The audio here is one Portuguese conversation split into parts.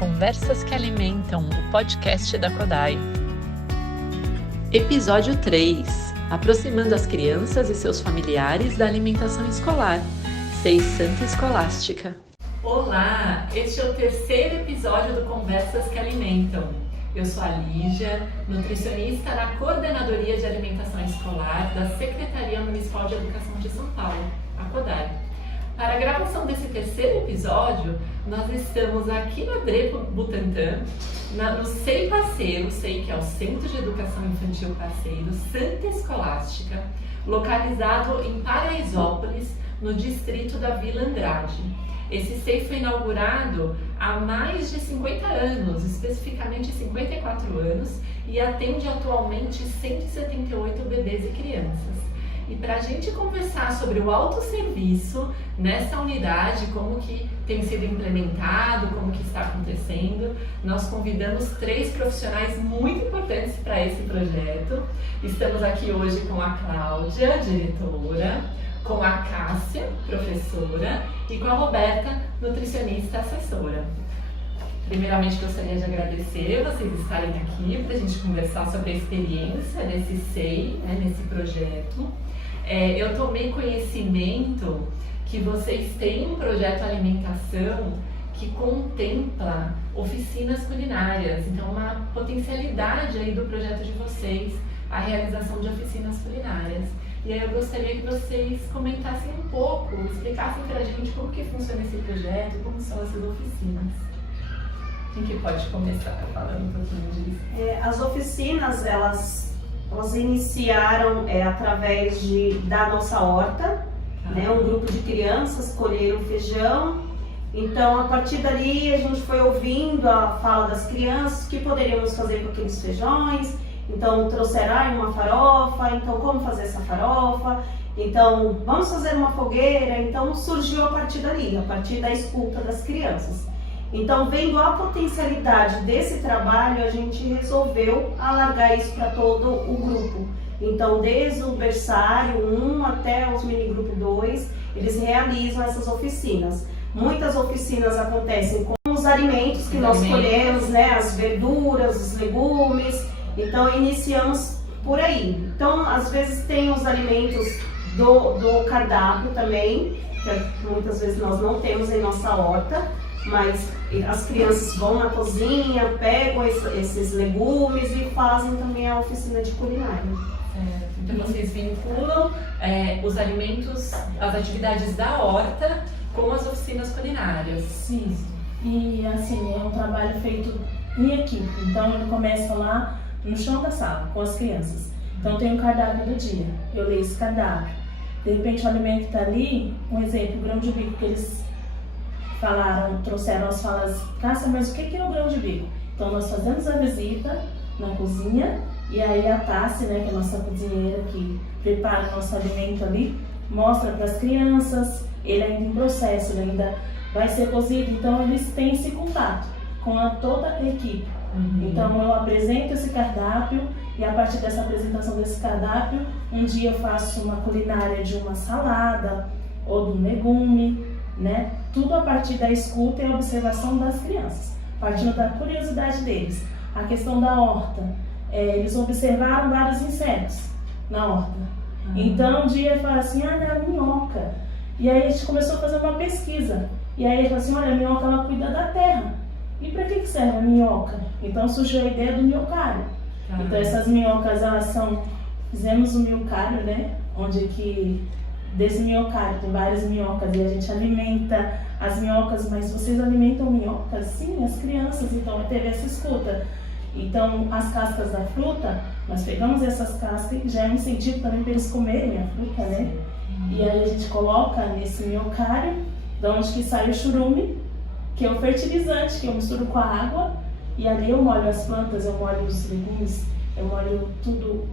Conversas que Alimentam, o podcast da Kodai. Episódio 3. Aproximando as crianças e seus familiares da alimentação escolar. Seis Santa Escolástica. Olá! Este é o terceiro episódio do Conversas que Alimentam. Eu sou a Lígia, nutricionista na Coordenadoria de Alimentação Escolar da Secretaria Municipal de Educação de São Paulo, a Kodai. Para a gravação desse terceiro episódio, nós estamos aqui no Adre Butantã, no SEI Parceiro, o SEI que é o Centro de Educação Infantil Parceiro, Santa Escolástica, localizado em Paraisópolis, no distrito da Vila Andrade. Esse SEI foi inaugurado há mais de 50 anos, especificamente 54 anos, e atende atualmente 178 bebês e crianças. E para a gente conversar sobre o autosserviço nessa unidade, como que tem sido implementado, como que está acontecendo, nós convidamos três profissionais muito importantes para esse projeto. Estamos aqui hoje com a Cláudia, diretora, com a Cássia, professora, e com a Roberta, nutricionista assessora. Primeiramente, gostaria de agradecer vocês estarem aqui para a gente conversar sobre a experiência desse SEI, nesse projeto. Eu tomei conhecimento que vocês têm um projeto alimentação que contempla oficinas culinárias, então uma potencialidade aí do projeto de vocês, a realização de oficinas culinárias. E aí eu gostaria que vocês comentassem um pouco, explicassem para a gente como que funciona esse projeto, como são essas oficinas. Quem que pode começar falando um pouquinho disso? As oficinas, elas iniciaram através da nossa horta, um grupo de crianças colheram feijão. Então, a partir dali, a gente foi ouvindo a fala das crianças, o que poderíamos fazer com aqueles feijões. Então, trouxeram uma farofa, então como fazer essa farofa? Então, vamos fazer uma fogueira. Então, surgiu a partir dali, a partir da escuta das crianças. Então, vendo a potencialidade desse trabalho, a gente resolveu alargar isso para todo o grupo. Então, desde o berçário 1 até os mini-grupo 2, eles realizam essas oficinas. Muitas oficinas acontecem com os alimentos que nós colhemos, as verduras, os legumes. Então, iniciamos por aí. Então, às vezes tem os alimentos do cardápio também, que muitas vezes nós não temos em nossa horta, mas as crianças vão na cozinha, pegam esses legumes e fazem também a oficina de culinária. Então vocês vinculam os alimentos, as atividades da horta com as oficinas culinárias. Sim, e assim, é um trabalho feito em equipe. Então ele começa lá no chão da sala, com as crianças. Então tem um cardápio do dia, eu leio esse cardápio. De repente o alimento está ali, um exemplo, o grão de bico que eles trouxeram as falas, Cássia, mas o que é o grão de bico? Então nós fazemos a visita na cozinha e aí a Tassi, que é a nossa cozinheira que prepara o nosso alimento ali, mostra para as crianças, ele ainda em processo, ele ainda vai ser cozido, então eles têm esse contato com toda a equipe. Então eu apresento esse cardápio e a partir dessa apresentação desse cardápio, um dia eu faço uma culinária de uma salada ou de um legume, tudo a partir da escuta e observação das crianças, partindo da curiosidade deles. A questão da horta, eles observaram vários insetos na horta. Então um dia ele fala assim, é a minhoca. E aí a gente começou a fazer uma pesquisa. E aí ele falou assim, olha, a minhoca ela cuida da terra. E para que serve a minhoca? Então surgiu a ideia do minhocário. Então essas minhocas, fizemos um minhocário, onde que desse minhocário tem várias minhocas e a gente alimenta as minhocas, mas vocês alimentam minhocas? Sim, as crianças, então teve essa escuta. Então as cascas da fruta, nós pegamos essas cascas e já é um incentivo também para eles comerem a fruta, E aí a gente coloca nesse minhocário, de onde que sai o churume, que é o fertilizante, que eu misturo com a água, e ali eu molho as plantas, eu molho os legumes, eu molho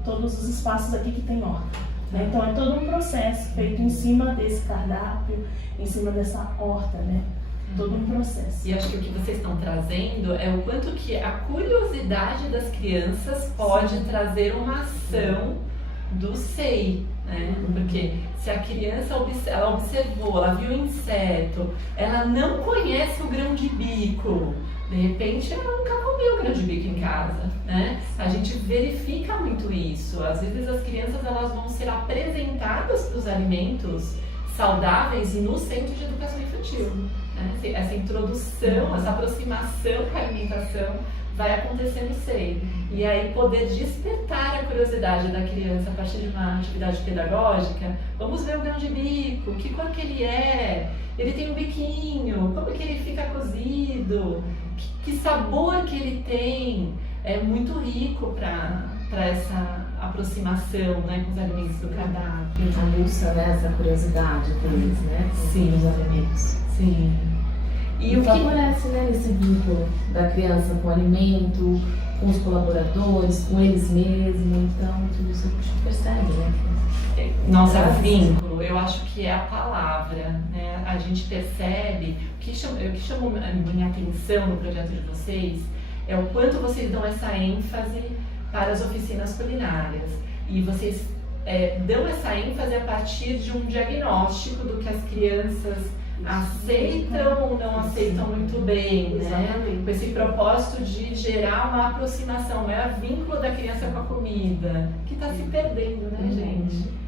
todos os espaços aqui que tem horta. Então é todo um processo feito em cima desse cardápio, em cima dessa horta, Todo um processo. E acho que o que vocês estão trazendo é o quanto que a curiosidade das crianças pode trazer uma ação do SEI, Porque se a criança ela observou, ela viu o inseto, ela não conhece o grão de bico, De repente, ela nunca comeu grão de bico em casa, né? A gente verifica muito isso. Às vezes as crianças elas vão ser apresentadas para os alimentos saudáveis e no centro de educação infantil, né? Essa introdução, essa aproximação com a alimentação vai acontecendo cedo. E aí poder despertar a curiosidade da criança a partir de uma atividade pedagógica. Vamos ver o grão de bico, que cor que ele é? Ele tem um biquinho, como que ele fica cozido? Que sabor que ele tem? É muito rico para essa aproximação, né, com os alimentos do cardápio. Aguça, né, essa curiosidade deles, né, Sim. Os alimentos. Sim. E o que favorece, né, esse vínculo da criança com o alimento, com os colaboradores, com eles mesmos, então tudo isso a gente percebe, né? Nossa, vínculo, eu acho que é a palavra, né? A gente percebe, o que chamou a minha atenção no projeto de vocês é o quanto vocês dão essa ênfase para as oficinas culinárias. E vocês dão essa ênfase a partir de um diagnóstico do que as crianças aceitam ou não aceitam muito bem, né? Com esse propósito de gerar uma aproximação, o maior vínculo da criança com a comida, que está se perdendo, né, gente?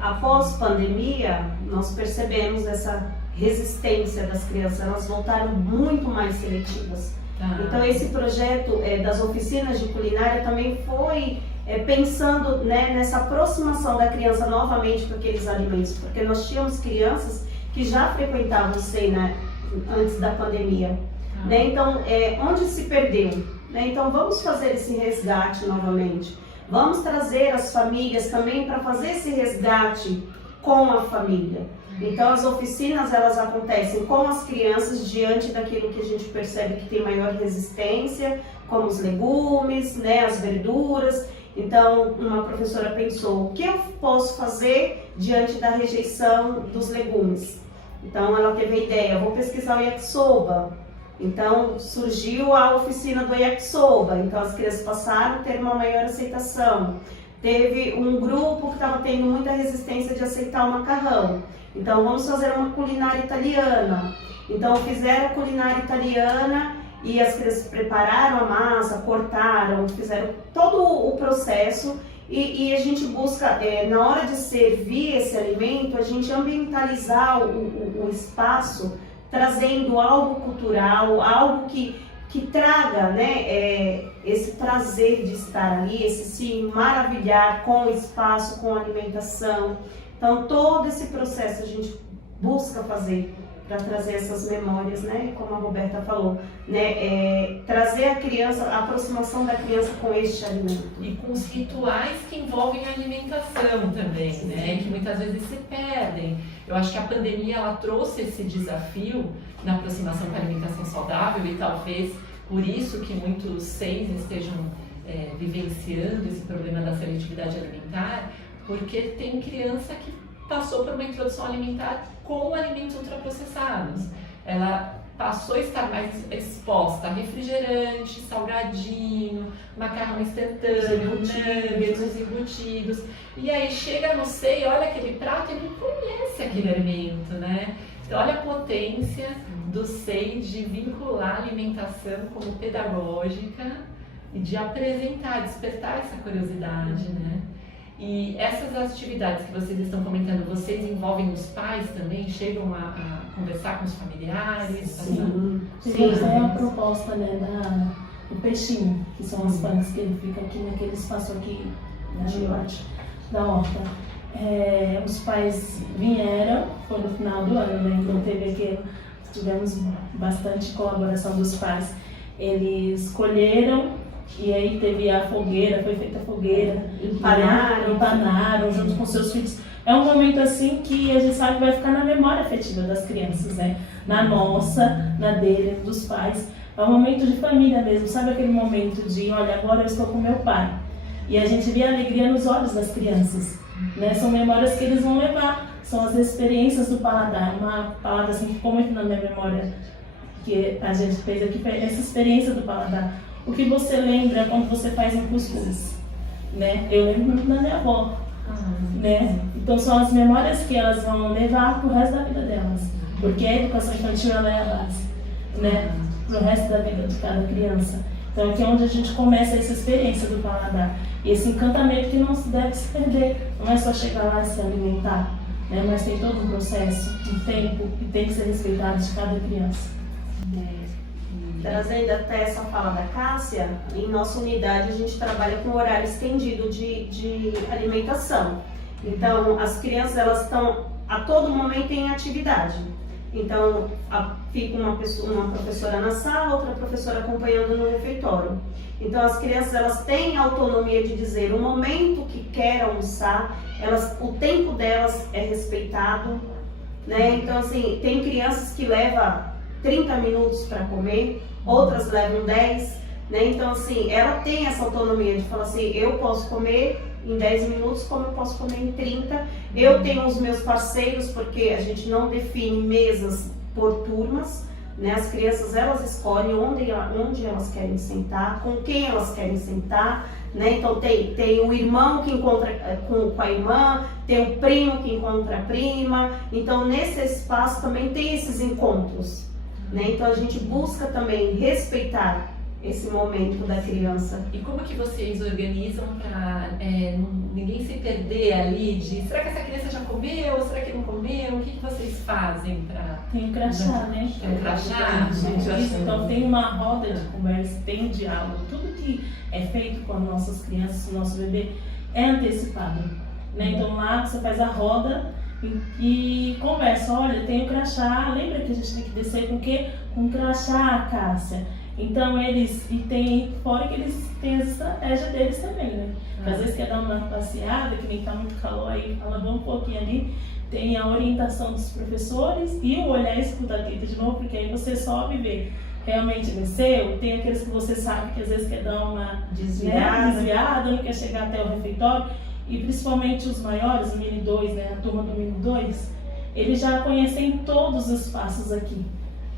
Após pandemia, nós percebemos essa resistência das crianças, elas voltaram muito mais seletivas. Então esse projeto das oficinas de culinária também foi pensando, né, nessa aproximação da criança novamente com aqueles alimentos, porque nós tínhamos crianças que já frequentavam o SEI, né, antes da pandemia. Né? Então, onde se perdeu? Né? Então vamos fazer esse resgate novamente. Vamos trazer as famílias também para fazer esse resgate com a família. Então as oficinas elas acontecem com as crianças diante daquilo que a gente percebe que tem maior resistência, como os legumes, né, as verduras. Então uma professora pensou, o que eu posso fazer diante da rejeição dos legumes? Então ela teve a ideia, vou pesquisar o yakisoba. Então surgiu a oficina do yakisoba, então as crianças passaram a ter uma maior aceitação. Teve um grupo que estava tendo muita resistência de aceitar o macarrão. Então vamos fazer uma culinária italiana. Então fizeram a culinária italiana e as crianças prepararam a massa, cortaram, fizeram todo o processo e a gente busca, na hora de servir esse alimento, a gente ambientalizar o espaço, trazendo algo cultural, algo que traga, né, esse prazer de estar ali, esse se maravilhar com o espaço, com a alimentação. Então todo esse processo a gente busca fazer para trazer essas memórias, né, como a Roberta falou, né, trazer a criança, a aproximação da criança com este alimento. E com os rituais que envolvem a alimentação também, né, que muitas vezes se perdem. Eu acho que a pandemia ela trouxe esse desafio na aproximação com a alimentação saudável e talvez por isso que muitos SEIs estejam vivenciando esse problema da seletividade alimentar, porque tem criança que passou por uma introdução alimentar com alimentos ultraprocessados. Ela passou a estar mais exposta a refrigerante, salgadinho, macarrão instantâneo, nuggets embutidos. E aí chega no SEI, olha aquele prato e não conhece aquele alimento, né? Então olha a potência do SEI de vincular a alimentação como pedagógica e de apresentar, despertar essa curiosidade, né? E essas atividades que vocês estão comentando, vocês envolvem os pais também? Chegam a conversar com os familiares? Sim. Temos uma proposta, né, do peixinho, que são as panas que ele fica aqui naquele espaço aqui, na parte da horta. Os pais vieram, foi no final do ano, né, então tivemos bastante colaboração dos pais. Eles escolheram. E aí teve a fogueira, foi feita a fogueira, empanaram junto com seus filhos. É um momento assim que a gente sabe que vai ficar na memória afetiva das crianças, né? Na nossa, na dele, dos pais. É um momento de família mesmo, sabe aquele momento de, olha, agora eu estou com meu pai. E a gente vê a alegria nos olhos das crianças, né? São memórias que eles vão levar, são as experiências do paladar. Uma palavra assim que ficou muito na minha memória, que a gente fez aqui, foi essa experiência do paladar. O que você lembra quando você faz um cuscuz, né? Eu lembro muito da minha avó, né? Então são as memórias que elas vão levar pro resto da vida delas, porque a educação infantil ela é a base. né, pro resto da vida de cada criança. Então aqui é onde a gente começa essa experiência do paladar. E esse encantamento que não se deve se perder. Não é só chegar lá e se alimentar, né, mas tem todo um processo, um tempo que tem que ser respeitado de cada criança. Trazendo até essa fala da Cássia, em nossa unidade a gente trabalha com horário estendido de alimentação. Então as crianças elas estão a todo momento em atividade. Então fica uma professora na sala, outra professora acompanhando no refeitório. Então as crianças elas têm autonomia de dizer o momento que quer almoçar, o tempo delas é respeitado, né? Então assim, tem crianças que levam 30 minutos para comer, outras levam 10, né? Então assim, ela tem essa autonomia de falar assim, eu posso comer em 10 minutos, como eu posso comer em 30. Eu tenho os meus parceiros, porque a gente não define mesas por turmas, né? As crianças elas escolhem onde elas querem sentar, com quem elas querem sentar, né? Então tem o irmão que encontra com a irmã, tem o primo que encontra a prima. Então nesse espaço também tem esses encontros, né? Então a gente busca também respeitar esse momento da criança. E como que vocês organizam para ninguém se perder ali de será que essa criança já comeu, será que não comeu? O que vocês fazem para... Tem o crachá, né? Tem o crachá? Então tem uma roda de conversa, tem um diálogo. Tudo que é feito com as nossas crianças, com o nosso bebê, é antecipado, né? Então lá você faz a roda e conversa, olha, tem o crachá, lembra que a gente tem que descer com o quê? Com o crachá, Cássia. Então fora que eles têm as estratégias deles também, né? Às vezes quer dar uma passeada, que nem tá muito calor aí, ela vai um pouquinho ali, tem a orientação dos professores e o olhar e escutar atento de novo, porque aí você sobe e vê, realmente desceu, tem aqueles que você sabe que às vezes quer dar uma desviada, não quer chegar até o refeitório, e principalmente os maiores, o Mini 2, né? A turma do Mini 2, eles já conhecem todos os passos aqui,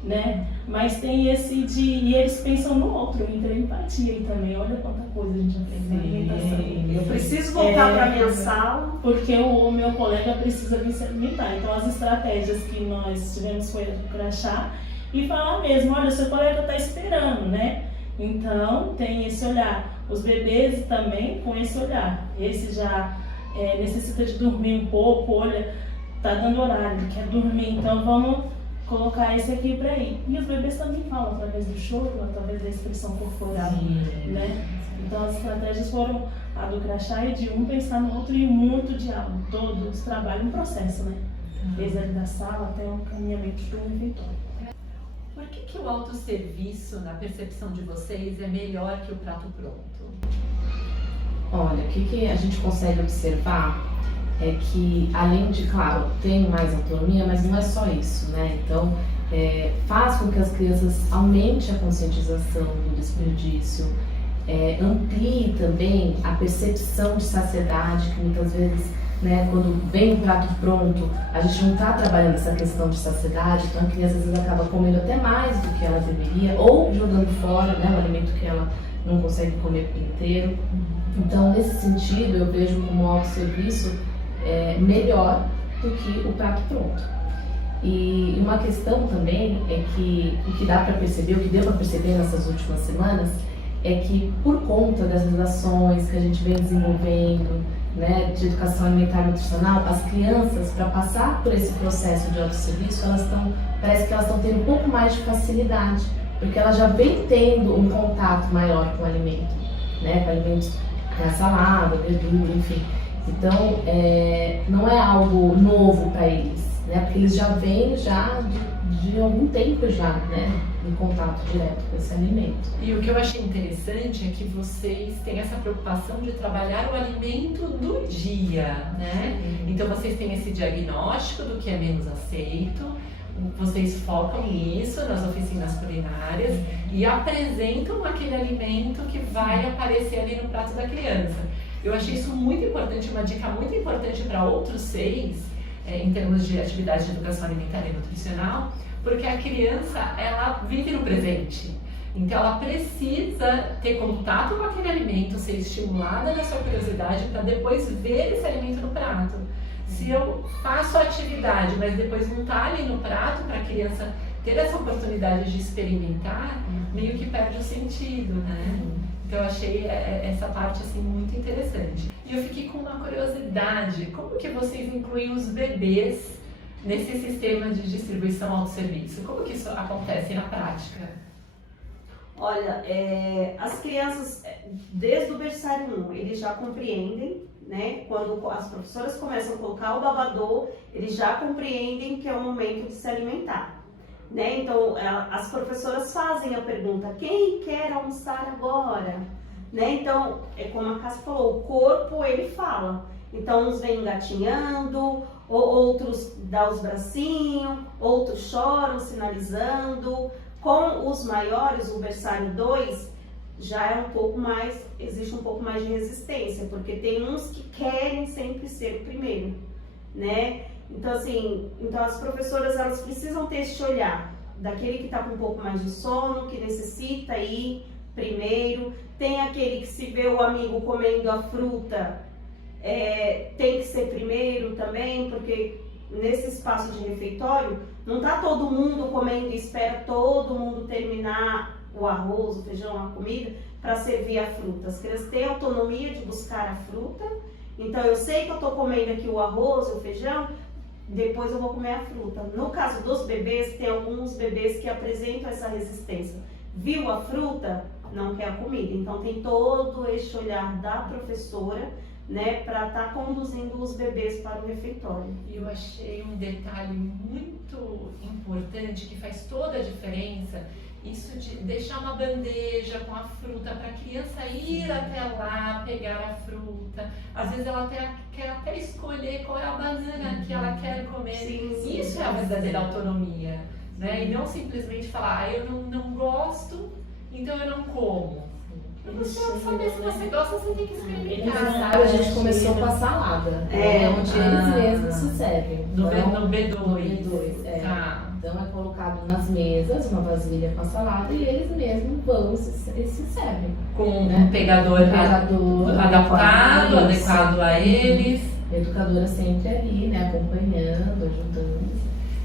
né? Mas tem e eles pensam no outro, entra empatia aí também. Olha quanta coisa a gente aprende na alimentação. Eu preciso voltar para a minha sala, porque o meu colega precisa vir se alimentar. Então as estratégias que nós tivemos foi do crachá e falar mesmo, olha, seu colega está esperando, né? Então tem esse olhar. Os bebês também com esse olhar. Esse já necessita de dormir um pouco, olha, tá dando horário, ele quer dormir, então vamos colocar esse aqui para ir. E os bebês também falam através do choro, através da expressão corporal, né? Então as estratégias foram a do crachá e de um pensar no outro e muito diálogo, todos trabalham um processo, né? Desde ali da sala até o caminhamento do refeitório. Por que o autosserviço, na percepção de vocês, é melhor que o prato pronto? Olha, o que a gente consegue observar é que, além de, claro, tem mais autonomia, mas não é só isso, né? Então, faz com que as crianças aumentem a conscientização do desperdício, amplie também a percepção de saciedade, que muitas vezes, né, quando vem um prato pronto, a gente não está trabalhando essa questão de saciedade, então a criança às vezes acaba comendo até mais do que ela deveria, ou jogando fora, né, o alimento que ela não consegue comer inteiro. Então, nesse sentido, eu vejo como o autosserviço melhor do que o prato pronto. E uma questão também é que o que dá para perceber, o que deu para perceber nessas últimas semanas, é que por conta dessas ações que a gente vem desenvolvendo, né, de educação alimentar e nutricional, as crianças, para passar por esse processo de autosserviço, parece que elas estão tendo um pouco mais de facilidade, porque elas já vêm tendo um contato maior com o alimento, né, com alimentos, salada, verdura, enfim. Então, não é algo novo para eles, né, porque eles já vêm de algum tempo já, né, em contato direto com esse alimento. E o que eu achei interessante é que vocês têm essa preocupação de trabalhar o alimento do dia, né? Então vocês têm esse diagnóstico do que é menos aceito, vocês focam nisso nas oficinas culinárias e apresentam aquele alimento que vai aparecer ali no prato da criança. Eu achei isso muito importante, uma dica muito importante para outros 6, em termos de atividade de educação alimentar e nutricional, porque a criança, ela vive no presente. Então ela precisa ter contato com aquele alimento, ser estimulada na sua curiosidade para depois ver esse alimento no prato. Se eu faço a atividade, mas depois não está ali no prato para a criança ter essa oportunidade de experimentar meio que perde o sentido, né? Então eu achei essa parte assim muito interessante. E eu fiquei com uma curiosidade, como que vocês incluem os bebês nesse sistema de distribuição autosserviço? Como que isso acontece na prática? Olha, as crianças, desde o berçário 1, eles já compreendem, né? Quando as professoras começam a colocar o babador, eles já compreendem que é o momento de se alimentar, né? Então, as professoras fazem a pergunta, quem quer almoçar agora? Né? Então, como a Cássia falou, o corpo, ele fala. Então, uns vêm engatinhando, outros dão os bracinhos, outros choram, sinalizando. Com os maiores, o berçário 2, já é um pouco mais, existe um pouco mais de resistência, porque tem uns que querem sempre ser o primeiro, né? Então, assim, as professoras, elas precisam ter esse olhar daquele que está com um pouco mais de sono, que necessita ir primeiro. Tem aquele que, se vê o amigo comendo a fruta, tem que ser primeiro também, porque nesse espaço de refeitório, não está todo mundo comendo e espera todo mundo terminar o arroz, o feijão, a comida, para servir a fruta. As crianças têm autonomia de buscar a fruta, então eu sei que eu estou comendo aqui o arroz, o feijão, depois eu vou comer a fruta. No caso dos bebês, tem alguns bebês que apresentam essa resistência. Viu a fruta, não quer a comida. Então tem todo esse olhar da professora, né, para estar conduzindo os bebês para o refeitório. E eu achei um detalhe muito importante que faz toda a diferença, isso de deixar uma bandeja com a fruta para a criança ir até lá, pegar a fruta. Às vezes ela quer até escolher qual é a banana que ela quer comer. Sim, isso é a verdadeira autonomia, né? E não simplesmente falar, eu não gosto, então eu não como. Você saber se você gosta, você tem que experimentar. A gente começou com a salada, onde eles mesmos se servem. No B2. No B2, Tá. Então é colocado nas mesas uma vasilha com a salada e eles mesmos vão e se servem. Com um pegador adaptado, adequado a eles. A educadora sempre ali, né, acompanhando, ajudando.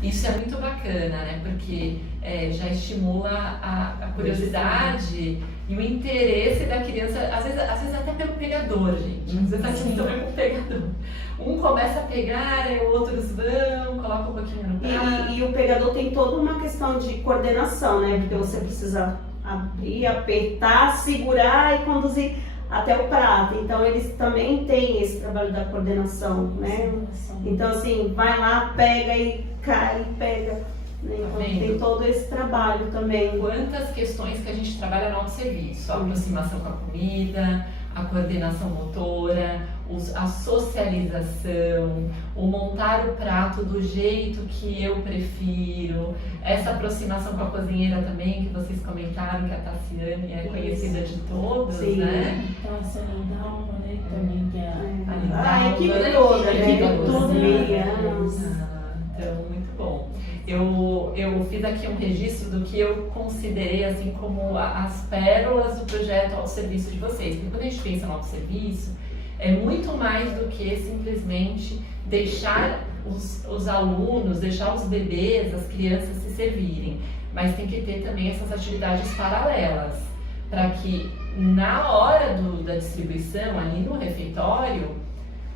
Isso é muito bacana, né? Porque já estimula a curiosidade e o interesse da criança, às vezes até pelo pegador, gente. Às vezes a questão é com o pegador. Um começa a pegar, outros vão, coloca um pouquinho no prato. E o pegador tem toda uma questão de coordenação, né? Porque você precisa abrir, apertar, segurar e conduzir até o prato. Então eles também têm esse trabalho da coordenação, né? Então assim, vai lá, pega e cai, pega. Então tem todo esse trabalho também. Quantas questões que a gente trabalha no autosserviço, a aproximação com a comida, a coordenação motora, a socialização, o montar o prato do jeito que eu prefiro, essa aproximação com a cozinheira também, que vocês comentaram, que a Tassiane é conhecida de todos, né? Então essa Lindalma, né, também que é a equipe toda, Então, muito bom. Eu fiz aqui um registro do que eu considerei assim como as pérolas do projeto autosserviço de vocês. Porque quando a gente pensa no autosserviço, é muito mais do que simplesmente deixar os alunos, deixar os bebês, as crianças se servirem. Mas tem que ter também essas atividades paralelas, para que na hora da distribuição, ali no refeitório,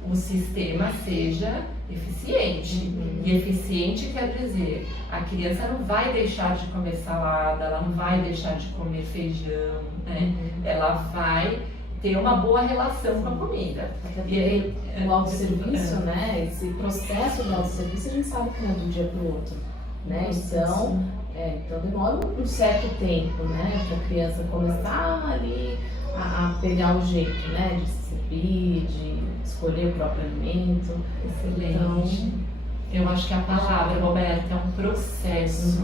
o sistema seja eficiente. E eficiente quer dizer, a criança não vai deixar de comer salada, ela não vai deixar de comer feijão, né? Ela vai ter uma boa relação com a comida. O autosserviço, né? Esse processo do autosserviço a gente sabe que não é de um dia para o outro, né? Então demora um certo tempo, né? Para a criança começar ali a pegar o jeito, né? De se servir, de escolher o próprio alimento. Excelente. Então, eu acho que a palavra, Roberta, é um processo.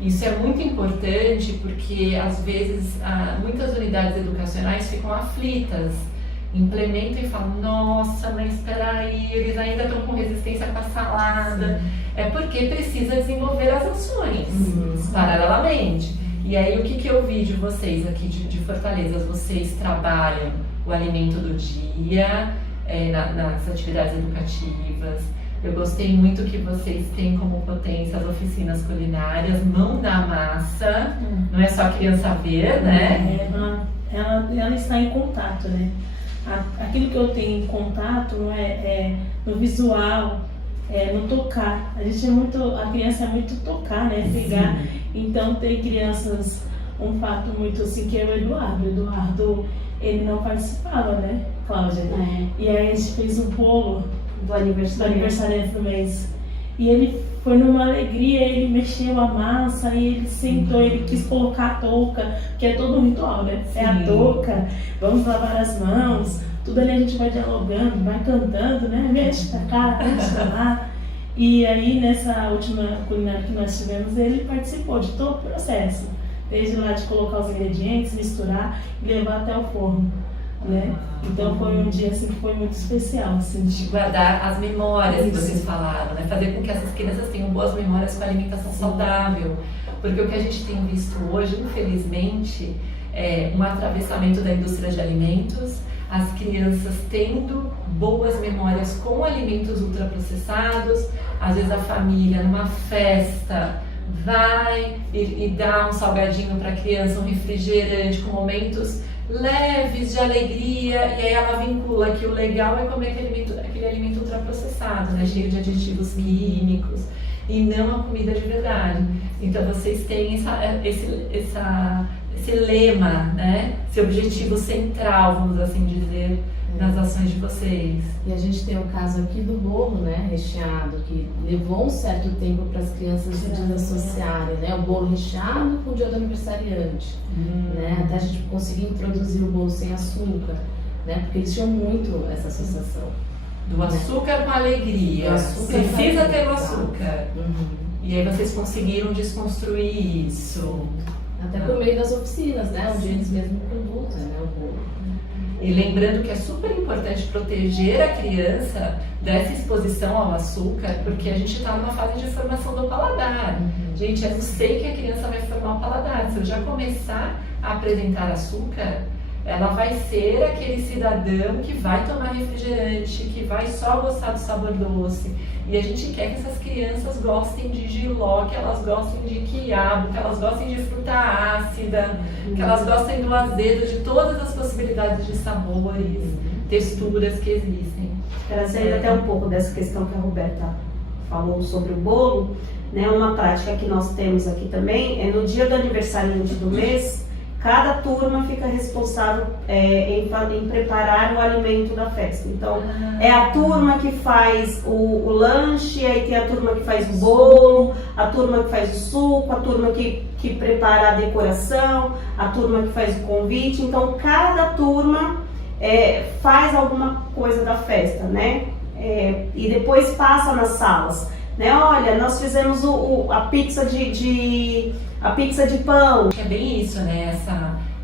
Isso é muito importante porque, às vezes, muitas unidades educacionais ficam aflitas, implementam e falam, nossa, mas espera aí, eles ainda estão com resistência com a salada. É porque precisa desenvolver as ações paralelamente. E aí, o que eu vi de vocês aqui de Fortaleza? Vocês trabalham o alimento do dia, nas atividades educativas, Eu gostei muito que vocês têm como potência as oficinas culinárias, mão na massa, não é só a criança ver, né? Ela está em contato, né? Aquilo que eu tenho em contato não é no visual, no tocar. A criança é muito tocar, né? Pegar. Sim. Então tem crianças, um fato muito assim, que é o Eduardo. O Eduardo, ele não participava, né, Cláudia? E aí a gente fez o bolo do aniversário do mês. E ele foi numa alegria, ele mexeu a massa, e ele sentou, ele quis colocar a touca, que é todo um ritual, né? Sim. É a touca, vamos lavar as mãos, tudo ali a gente vai dialogando, vai cantando, né? Mexe pra cá, mexe pra lá. E aí, nessa última culinária que nós tivemos, ele participou de todo o processo. Desde lá de colocar os ingredientes, misturar e levar até o forno, né? Então foi um dia assim que foi muito especial, assim. De guardar as memórias que vocês falaram, né? Fazer com que essas crianças tenham boas memórias com a alimentação saudável. Porque o que a gente tem visto hoje, infelizmente, é um atravessamento da indústria de alimentos, as crianças tendo boas memórias com alimentos ultraprocessados, às vezes a família numa festa vai e dá um salgadinho para a criança, um refrigerante com momentos leves de alegria, e aí ela vincula que o legal é comer aquele alimento ultraprocessado, né, cheio de aditivos químicos, e não a comida de verdade. Então vocês têm esse lema, né, esse objetivo central, vamos assim dizer, nas ações de vocês. E a gente tem o caso aqui do bolo, né, recheado, que levou um certo tempo para as crianças desassociarem, né, o bolo recheado com o dia do aniversariante, né, até a gente conseguir introduzir o bolo sem açúcar, né, porque eles tinham muito essa associação. Do açúcar com alegria, precisa ter o açúcar. E aí vocês conseguiram desconstruir isso. Até por meio das oficinas, né, onde eles mesmos produzem, né, o bolo. E lembrando que é super importante proteger a criança dessa exposição ao açúcar, porque a gente está numa fase de formação do paladar. Gente, eu sei que a criança vai formar o paladar. Se eu já começar a apresentar açúcar, ela vai ser aquele cidadão que vai tomar refrigerante, que vai só gostar do sabor doce. E a gente quer que essas crianças gostem de jiló, que elas gostem de quiabo, que elas gostem de fruta ácida, que elas gostem do azedo, de todas as possibilidades de sabores, texturas que existem. Trazendo até um pouco dessa questão que a Roberta falou sobre o bolo, né, uma prática que nós temos aqui também é no dia do aniversário do mês, cada turma fica responsável em preparar o alimento da festa. Então, é a turma que faz o lanche, aí tem a turma que faz o bolo, a turma que faz o suco, a turma que prepara a decoração, a turma que faz o convite. Então, cada turma faz alguma coisa da festa, né? E depois passa nas salas. Né? Olha, nós fizemos a pizza de pão. É bem isso, né?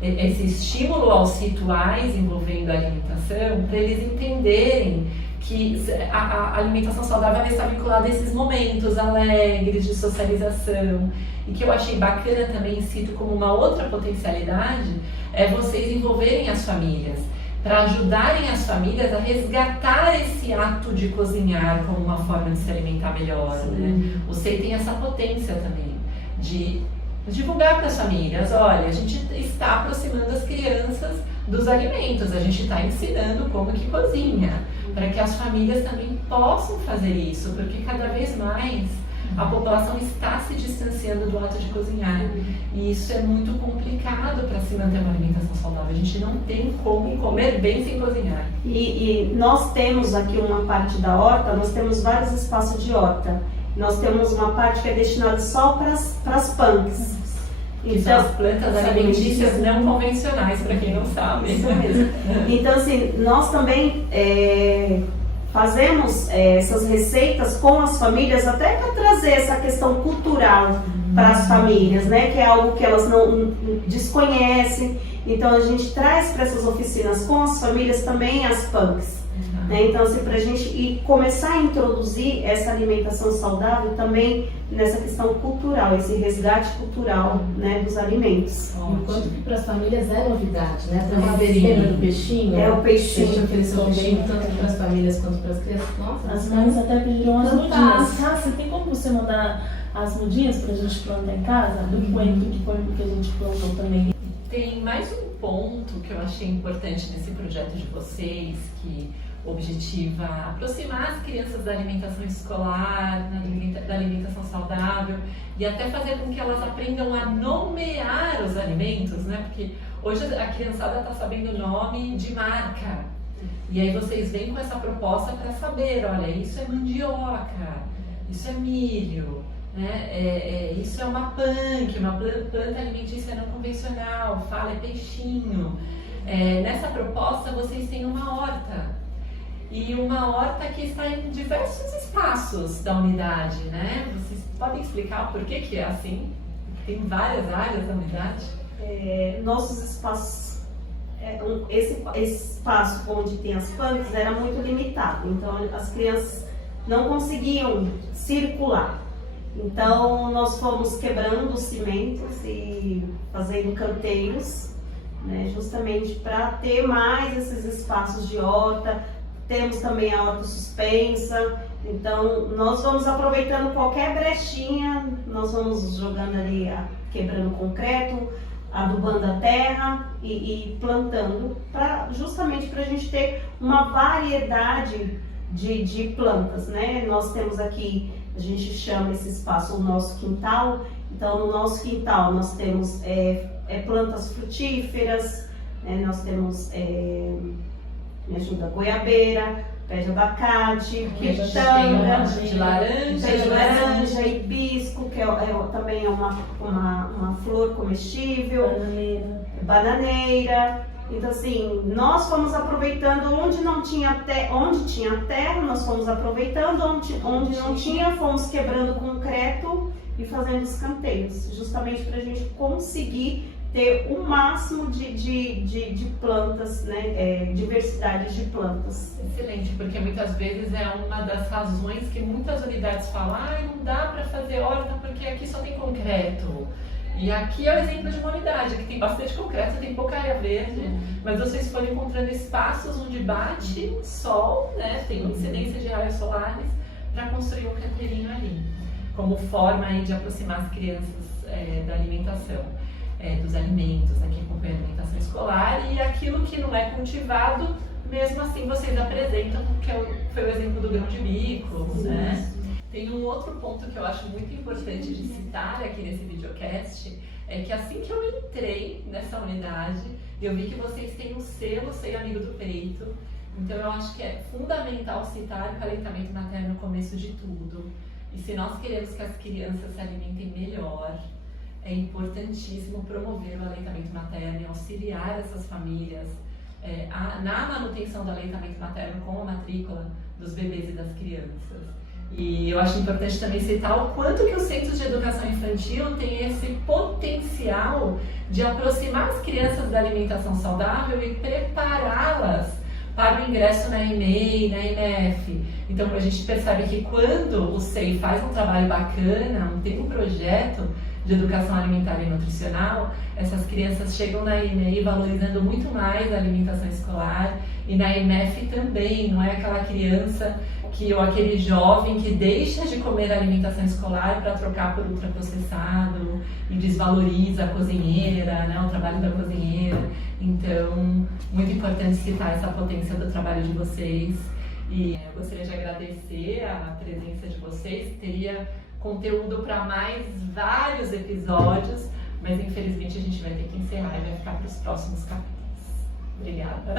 Esse estímulo aos rituais envolvendo a alimentação, para eles entenderem que a alimentação saudável está vinculada a esses momentos alegres de socialização. E que eu achei bacana também, cito como uma outra potencialidade, é vocês envolverem as famílias, para ajudarem as famílias a resgatar esse ato de cozinhar como uma forma de se alimentar melhor, né? O SEI tem essa potência também de divulgar para as famílias, olha, a gente está aproximando as crianças dos alimentos, a gente está ensinando como que cozinha, para que as famílias também possam fazer isso, porque cada vez mais a população está se distanciando do ato de cozinhar, e isso é muito complicado para se manter uma alimentação saudável. A gente não tem como comer bem sem cozinhar. E nós temos aqui uma parte da horta, nós temos vários espaços de horta. Nós temos uma parte que é destinada só para as punks. Então, são as plantas alimentícias não convencionais, para quem não sabe. Isso mesmo. Então, assim, nós também fazemos essas receitas com as famílias, até para trazer essa questão cultural para as famílias, né? Que é algo que elas não desconhecem. Então, a gente traz para essas oficinas com as famílias também as punks. Né? Então, assim, para a gente começar a introduzir essa alimentação saudável também nessa questão cultural, esse resgate cultural, né, dos alimentos. Enquanto que para as famílias é novidade, né? Para uma sistema do peixinho. É o peixinho. A gente ofereceu o peixinho tanto para as famílias quanto para as crianças. Nossa, As mães até pediram as Fantástico. mudinhas. Ah, você tem como você mandar as mudinhas pra gente plantar em casa? Do coentro que foi que a gente plantou também. Tem mais um ponto que eu achei importante nesse projeto de vocês, que objetiva aproximar as crianças da alimentação escolar, da alimentação saudável e até fazer com que elas aprendam a nomear os alimentos, né? Porque hoje a criançada está sabendo o nome de marca. E aí vocês vêm com essa proposta para saber, olha, isso é mandioca, isso é milho, né? Isso é uma punk, uma planta alimentícia não convencional, fala é peixinho. Nessa proposta vocês têm uma horta. E uma horta que está em diversos espaços da unidade, né? Vocês podem explicar por que é assim? Tem várias áreas da unidade? Nossos espaços, esse espaço onde tem as plantas era muito limitado, então as crianças não conseguiam circular. Então nós fomos quebrando os cimentos e fazendo canteiros, né, justamente para ter mais esses espaços de horta. Temos também a horta suspensa, então nós vamos aproveitando qualquer brechinha, nós vamos jogando ali, quebrando concreto, adubando a terra e plantando, justamente para a gente ter uma variedade de plantas, né? Nós temos aqui, a gente chama esse espaço o nosso quintal, então no nosso quintal nós temos plantas frutíferas, né? Nós temos me ajuda, goiabeira, pé de abacate, pitanga, de laranja, hibisco, que também é uma flor comestível, bananeira. Então assim, nós fomos aproveitando onde tinha terra, nós fomos aproveitando, onde não tinha, fomos quebrando concreto e fazendo os canteiros, justamente para a gente conseguir ter o máximo de plantas, né? Diversidade de plantas. Excelente, porque muitas vezes é uma das razões que muitas unidades falam, não dá para fazer horta porque aqui só tem concreto. E aqui é o exemplo de uma unidade, que tem bastante concreto, tem pouca área verde, mas vocês foram encontrando espaços onde bate sol, né? Tem incidência de raios solares para construir um canteirinho ali, como forma aí de aproximar as crianças da alimentação. Dos alimentos, que acompanham a alimentação escolar, e aquilo que não é cultivado, mesmo assim vocês apresentam, que foi o exemplo do grão de bico, né? Tem um outro ponto que eu acho muito importante de citar aqui nesse videocast, é que assim que eu entrei nessa unidade, eu vi que vocês têm um selo Sei Amigo do Peito, então eu acho que é fundamental citar o aleitamento materno no começo de tudo. E se nós queremos que as crianças se alimentem melhor, é importantíssimo promover o aleitamento materno e auxiliar essas famílias na manutenção do aleitamento materno com a matrícula dos bebês e das crianças. E eu acho importante também citar o quanto que os centros de educação infantil têm esse potencial de aproximar as crianças da alimentação saudável e prepará-las para o ingresso na EMEI, na EMF. Então a gente percebe que quando o SEI faz um trabalho bacana, tem um projeto de educação alimentar e nutricional, essas crianças chegam na EMEI valorizando muito mais a alimentação escolar, e na EMF também, não é aquela criança ou aquele jovem que deixa de comer a alimentação escolar para trocar por ultraprocessado e desvaloriza a cozinheira, né, o trabalho da cozinheira. Então, muito importante citar essa potência do trabalho de vocês, e eu gostaria de agradecer a presença de vocês. Teria conteúdo para mais vários episódios, mas infelizmente a gente vai ter que encerrar e vai ficar para os próximos capítulos. Obrigada.